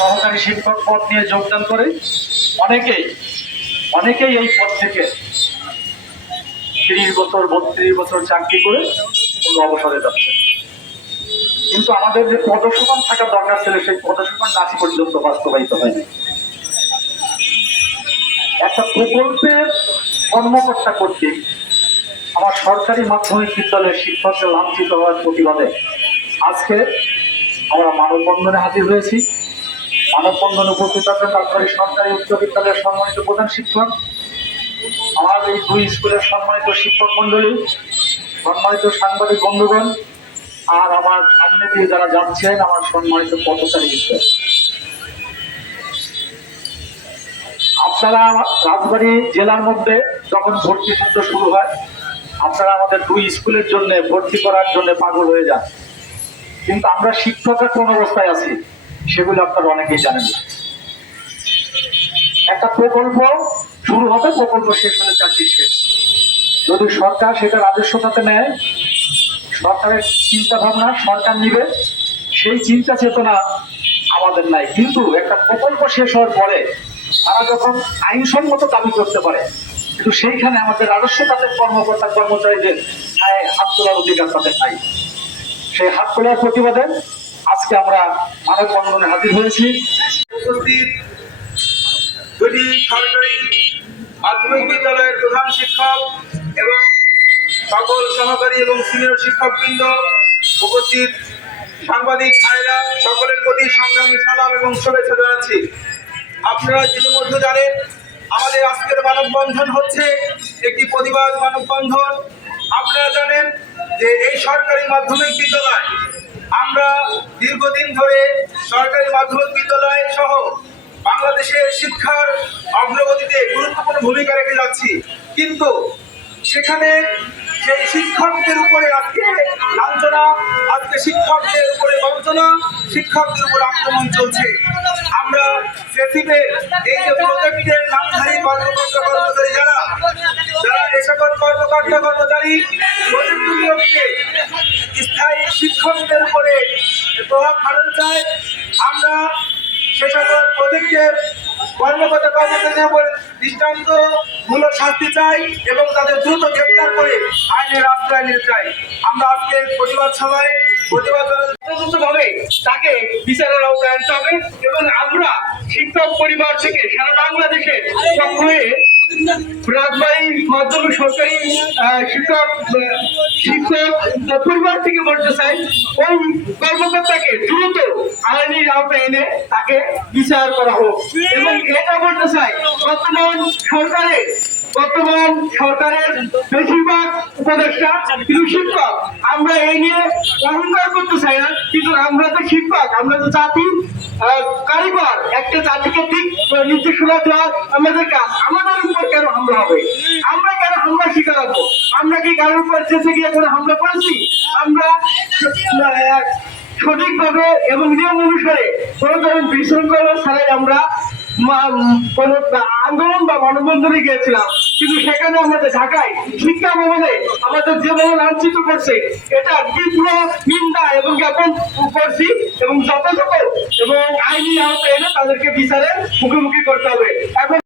সহকারী শিক্ষক পদ নিয়ে যোগদান করে অনেকেই অনেকেই এই পদ থেকে তিরিশ বছর, বত্রিশ বছর চাকরি করে কোনো অবসরে যাচ্ছে। কিন্তু আমাদের যে পদসমান থাকা দরকার ছিল, সেই পদসমান আজ পর্যন্ত বাস্তবায়িত হয়নি। একটা প্রকল্পের কর্মকর্তা কর্তৃক আমার সরকারি মাধ্যমিক বিদ্যালয়ের শিক্ষককে লাঞ্ছিত হওয়ার প্রতিবাদে আজকে আমরা মানববন্ধনে হাজির হয়েছি। মানববন্ধনে উপস্থিত আছেন তারপরে সরকারি উচ্চ বিদ্যালয়ের সম্মানিত প্রধান শিক্ষক, আমার এই দুই স্কুলের সম্মানিত শিক্ষক মন্ডলী সম্মানিত সাংবাদিক বন্ধুগণ, আর আমার সামনে দিয়ে যারা যাচ্ছেন, আমার সম্মানিত পথচারী আপনারা রাজবাড়ী জেলার মধ্যে যখন ভর্তি যুদ্ধ শুরু হয়, আপনারা আমাদের দুই স্কুলের জন্য ভর্তি করার জন্য পাগল হয়ে যান। কিন্তু আমরা শিক্ষকরা কোন অবস্থায় আছি। সেগুলো আপনারা অনেকেই জানেন। একটা প্রকল্প শুরু হবে, প্রকল্প শেষ হলে চাকরি শেষ। যদি সরকার সেটা রাজস্বতাতে নেয়, সরকারের চিন্তা ভাবনা সরকার নিবে, সেই চিন্তা চেতনা আমাদের নাই। কিন্তু একটা প্রকল্প শেষ হওয়ার পরে তারা যখন আইনসম্মত দাবি করতে পারে, কিন্তু সেইখানে আমাদের রাজস্ব খাতের কর্মকর্তা কর্মচারীদের হাত তোলার অধিকার তাদের নাই। সেই হাত তোলার প্রতিবাদে আজকে আমরা মানববন্ধনে হাজির হয়েছি। উপস্থিত সরকারি মাধ্যমিক বিদ্যালয়ের প্রধান শিক্ষক এবং সকল সহকারী এবং সিনিয়র শিক্ষকবৃন্দ, উপস্থিত সাংবাদিক ভাইরা, সকলের প্রতি সংগ্রামী সালাম এবং শুভেচ্ছা জানাচ্ছি। আপনারা ইতিমধ্যে জানেন, আমাদের আজকের মানববন্ধন হচ্ছে একটি প্রতিবাদ মানববন্ধন আপনারা জানেন যে এই সরকারি মাধ্যমিক বিদ্যালয় আমরা দীর্ঘদিন ধরে সরকারি মাধ্যমিক বিদ্যালয় সহ বাংলাদেশের শিক্ষার অগ্রগতিতে গুরুত্বপূর্ণ ভূমিকা রেখে যাচ্ছি। কিন্তু সেখানে সেই শিক্ষকদের উপরে আজকে লাঞ্ছনা, আজকে শিক্ষকদের উপরে বঞ্চনা, শিক্ষকদের উপরে আক্রমণ চলছে। আমরা এই যে প্রজেক্টের নামধারী কর্মকর্তা কর্মচারী যারা যারা এ দৃষ্টান্তমূলক শাস্তি চাই এবং তাদের দ্রুত গ্রেপ্তার করে আইনের আশ্রয় নিতে চাই। আমরা আজকে প্রতিবাদ সভায় প্রতিবাদ ভাবে তাকে বিচারের আওতায় আনতে হবে এবং আমরা শিক্ষক পরিবার থেকে সারা বাংলাদেশে সব মাধ্যমিক সরকারি শিক্ষক শিক্ষক পরিবার থেকে বলতে চাই, ওই কর্মকর্তাকে দ্রুত আইনের আওতায় এনে তাকে বিচার করা হোক। এবং এটা বলতে চাই, বর্তমান সরকারের বর্তমান সরকারের বেশিরভাগ উপদেষ্টা কিন্তু শিক্ষক। আমরা এই নিয়ে অহংকার করতে চাই না, কিন্তু আমরা তো শিক্ষক, আমরা তো জাতি কারিগর। একটা জাতিকে ঠিক নির্দেশনা দেওয়া আমাদের কাজ। আমাদের হামলা হবে। আমরা কেন হামলা শিকার হব আমরা কি কারোর উপর চেষে গিয়ে কোনো হামলা করেছি? আমরা সঠিকভাবে এবং নিয়ম অনুসারে কোনো ধরনের বিশৃঙ্খলা ছাড়াই আমরা কোনো আন্দোলন বা মানববন্ধনে গিয়েছিলাম। কিন্তু সেখানে আমাদের ঢাকায় শিক্ষা ভবনে আমাদের যে যেভাবে লাঞ্ছিত করছে, এটা তীব্র নিন্দা এবং জ্ঞাপন করছি এবং যথাযথ এবং আইনি আওতায় এনে তাদেরকে বিচারের মুখোমুখি করতে হবে। এখন